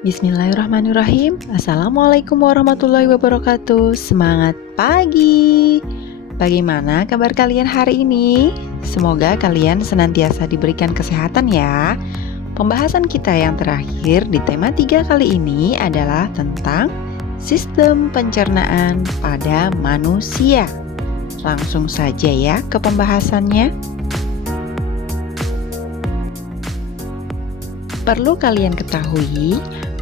Bismillahirrahmanirrahim. Assalamualaikum warahmatullahi wabarakatuh. Semangat pagi. Bagaimana kabar kalian hari ini? Semoga kalian senantiasa diberikan kesehatan ya. Pembahasan kita yang terakhir di tema 3 kali ini adalah tentang sistem pencernaan pada manusia. Langsung saja ya ke pembahasannya. Perlu kalian ketahui,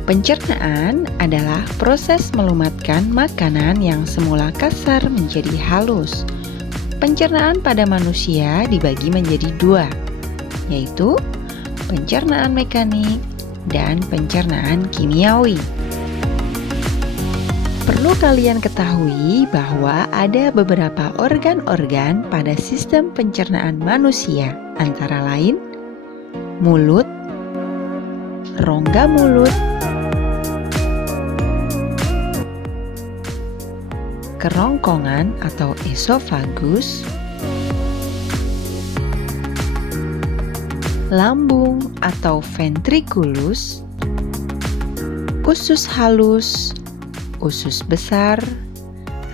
pencernaan adalah proses melumatkan makanan yang semula kasar menjadi halus. Pencernaan pada manusia dibagi menjadi 2, yaitu pencernaan mekanik dan pencernaan kimiawi. Perlu kalian ketahui bahwa ada beberapa organ-organ pada sistem pencernaan manusia, antara lain mulut, rongga mulut, kerongkongan atau esofagus, lambung atau ventriculus, usus halus, usus besar,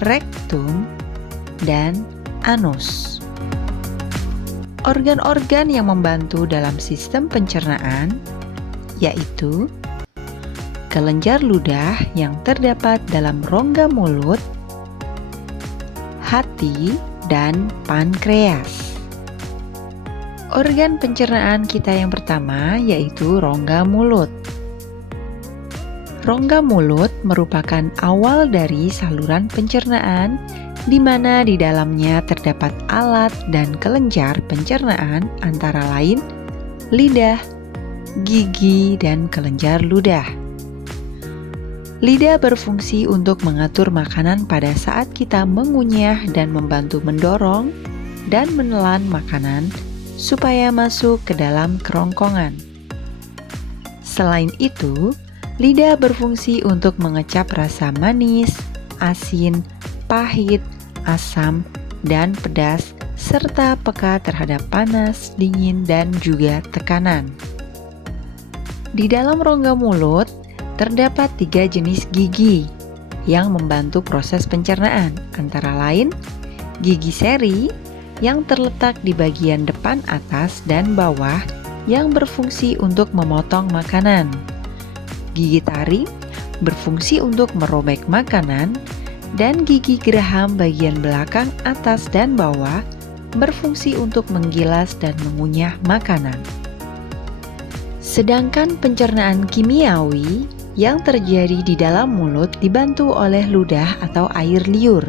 rektum, dan anus. Organ-organ yang membantu dalam sistem pencernaan yaitu kelenjar ludah yang terdapat dalam rongga mulut, hati, dan pankreas. Organ pencernaan kita yang pertama yaitu rongga mulut. Rongga mulut merupakan awal dari saluran pencernaan, di mana di dalamnya terdapat alat dan kelenjar pencernaan antara lain lidah, gigi, dan kelenjar ludah. Lidah berfungsi untuk mengatur makanan pada saat kita mengunyah dan membantu mendorong dan menelan makanan supaya masuk ke dalam kerongkongan. Selain itu, lidah berfungsi untuk mengecap rasa manis, asin, pahit, asam, dan pedas, serta peka terhadap panas, dingin, dan juga tekanan. Di dalam rongga mulut, terdapat 3 jenis gigi yang membantu proses pencernaan, antara lain gigi seri yang terletak di bagian depan atas dan bawah yang berfungsi untuk memotong makanan. Gigi taring berfungsi untuk merobek makanan, dan gigi geraham bagian belakang atas dan bawah berfungsi untuk menggilas dan mengunyah makanan. Sedangkan pencernaan kimiawi yang terjadi di dalam mulut dibantu oleh ludah atau air liur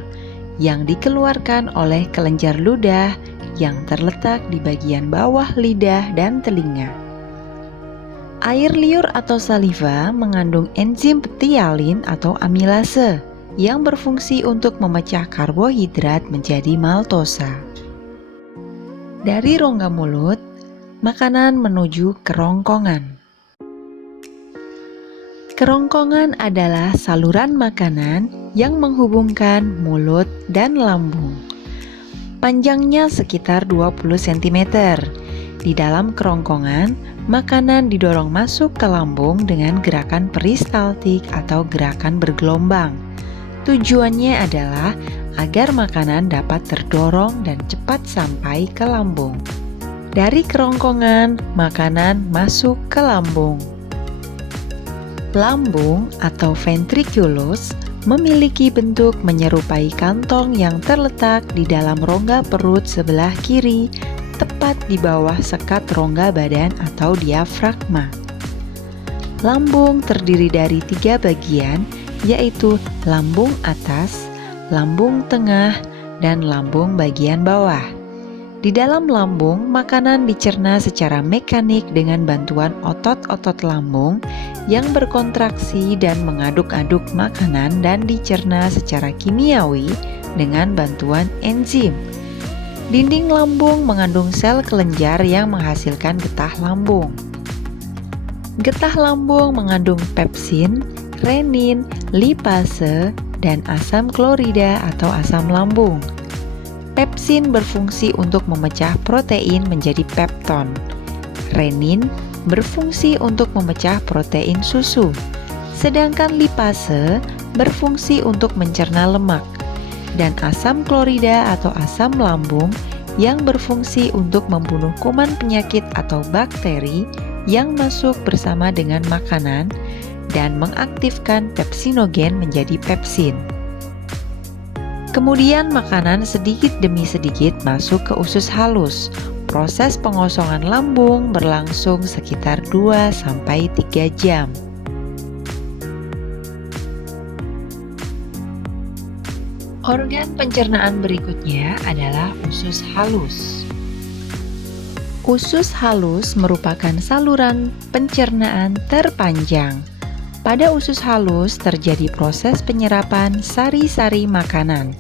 yang dikeluarkan oleh kelenjar ludah yang terletak di bagian bawah lidah dan telinga. Air liur atau saliva mengandung enzim ptialin atau amilase yang berfungsi untuk memecah karbohidrat menjadi maltosa. Dari rongga mulut, makanan menuju kerongkongan. Kerongkongan adalah saluran makanan yang menghubungkan mulut dan lambung. Panjangnya sekitar 20 cm. Di dalam kerongkongan, makanan didorong masuk ke lambung dengan gerakan peristaltik atau gerakan bergelombang. Tujuannya adalah agar makanan dapat terdorong dan cepat sampai ke lambung. Dari kerongkongan, makanan masuk ke lambung. Lambung atau ventriculus memiliki bentuk menyerupai kantong yang terletak di dalam rongga perut sebelah kiri, tepat di bawah sekat rongga badan atau diafragma. Lambung terdiri dari 3 bagian, yaitu lambung atas, lambung tengah, dan lambung bagian bawah. Di dalam lambung, makanan dicerna secara mekanik dengan bantuan otot-otot lambung yang berkontraksi dan mengaduk-aduk makanan, dan dicerna secara kimiawi dengan bantuan enzim. Dinding lambung mengandung sel kelenjar yang menghasilkan getah lambung. Getah lambung mengandung pepsin, renin, lipase, dan asam klorida atau asam lambung. Pepsin berfungsi untuk memecah protein menjadi pepton. Renin berfungsi untuk memecah protein susu, sedangkan lipase berfungsi untuk mencerna lemak, dan asam klorida atau asam lambung yang berfungsi untuk membunuh kuman penyakit atau bakteri yang masuk bersama dengan makanan dan mengaktifkan pepsinogen menjadi pepsin. Kemudian makanan sedikit demi sedikit masuk ke usus halus. Proses pengosongan lambung berlangsung sekitar 2-3 jam. Organ pencernaan berikutnya adalah usus halus. Usus halus merupakan saluran pencernaan terpanjang. Pada usus halus terjadi proses penyerapan sari-sari makanan.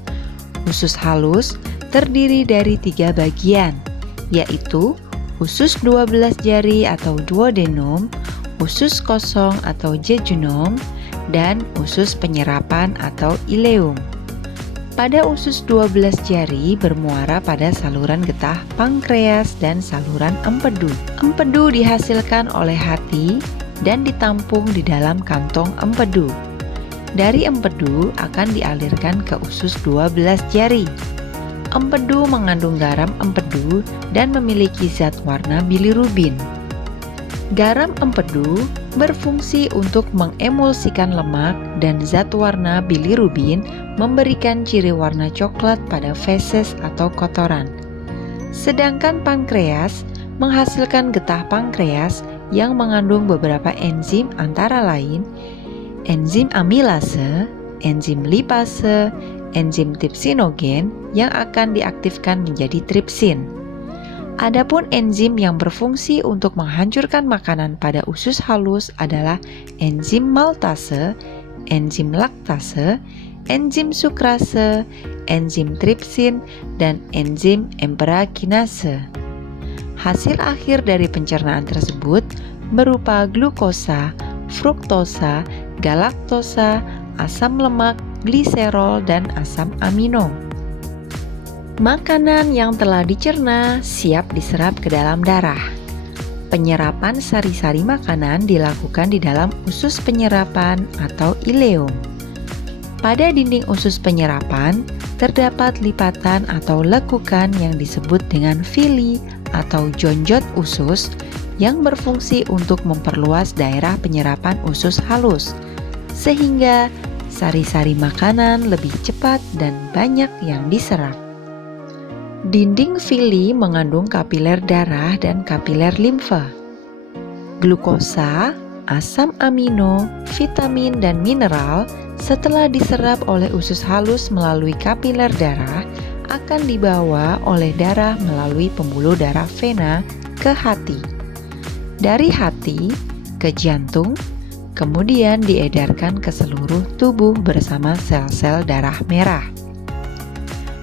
Usus halus terdiri dari 3 bagian, yaitu usus 12 jari atau duodenum, usus kosong atau jejunum, dan usus penyerapan atau ileum. Pada usus 12 jari bermuara pada saluran getah pankreas dan saluran empedu. Empedu dihasilkan oleh hati dan ditampung di dalam kantong empedu. Dari empedu akan dialirkan ke usus 12 jari. Empedu mengandung garam empedu dan memiliki zat warna bilirubin. Garam empedu berfungsi untuk mengemulsikan lemak dan zat warna bilirubin memberikan ciri warna coklat pada feses atau kotoran. Sedangkan pankreas menghasilkan getah pankreas yang mengandung beberapa enzim antara lain enzim amilase, enzim lipase, enzim tripsinogen yang akan diaktifkan menjadi tripsin. Adapun enzim yang berfungsi untuk menghancurkan makanan pada usus halus adalah enzim maltase, enzim laktase, enzim sukrase, enzim tripsin, dan enzim emperakinase. Hasil akhir dari pencernaan tersebut berupa glukosa, fruktosa, galaktosa, asam lemak, gliserol, dan asam amino. Makanan yang telah dicerna siap diserap ke dalam darah. Penyerapan sari-sari makanan dilakukan di dalam usus penyerapan atau ileum. Pada dinding usus penyerapan terdapat lipatan atau lekukan yang disebut dengan villi atau jonjot usus yang berfungsi untuk memperluas daerah penyerapan usus halus, sehingga sari-sari makanan lebih cepat dan banyak yang diserap. Dinding villi mengandung kapiler darah dan kapiler limfa. Glukosa, asam amino, vitamin, dan mineral setelah diserap oleh usus halus melalui kapiler darah akan dibawa oleh darah melalui pembuluh darah vena ke hati. Dari hati ke jantung, kemudian diedarkan ke seluruh tubuh bersama sel-sel darah merah.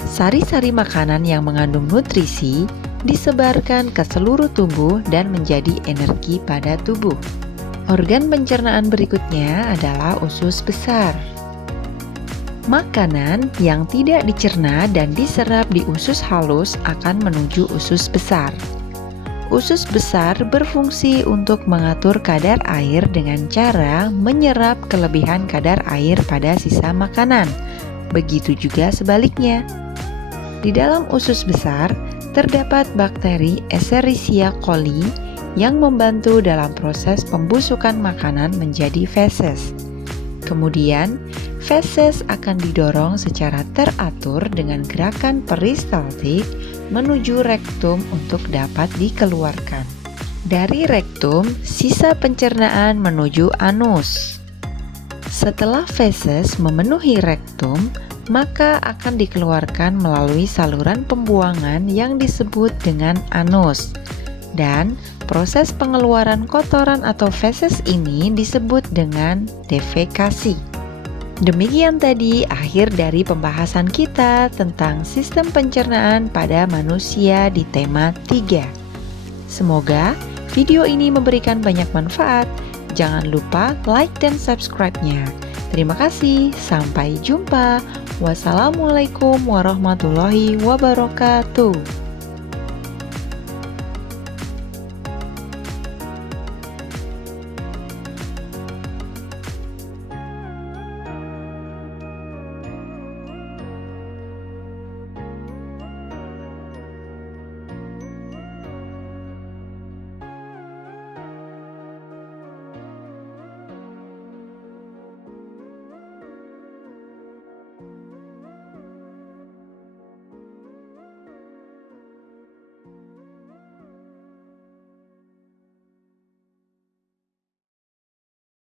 Sari-sari makanan yang mengandung nutrisi disebarkan ke seluruh tubuh dan menjadi energi pada tubuh. Organ pencernaan berikutnya adalah usus besar. Makanan yang tidak dicerna dan diserap di usus halus akan menuju usus besar. Usus besar berfungsi untuk mengatur kadar air dengan cara menyerap kelebihan kadar air pada sisa makanan. Begitu juga sebaliknya. Di dalam usus besar terdapat bakteri Escherichia coli yang membantu dalam proses pembusukan makanan menjadi feses. Kemudian, feses akan didorong secara teratur dengan gerakan peristaltik menuju rektum untuk dapat dikeluarkan. Dari rektum, sisa pencernaan menuju anus. Setelah feses memenuhi rektum, maka akan dikeluarkan melalui saluran pembuangan yang disebut dengan anus. Dan proses pengeluaran kotoran atau feses ini disebut dengan defekasi. Demikian tadi akhir dari pembahasan kita tentang sistem pencernaan pada manusia di tema 3. Semoga video ini memberikan banyak manfaat. Jangan lupa like dan subscribe-nya. Terima kasih, sampai jumpa. Wassalamualaikum warahmatullahi wabarakatuh.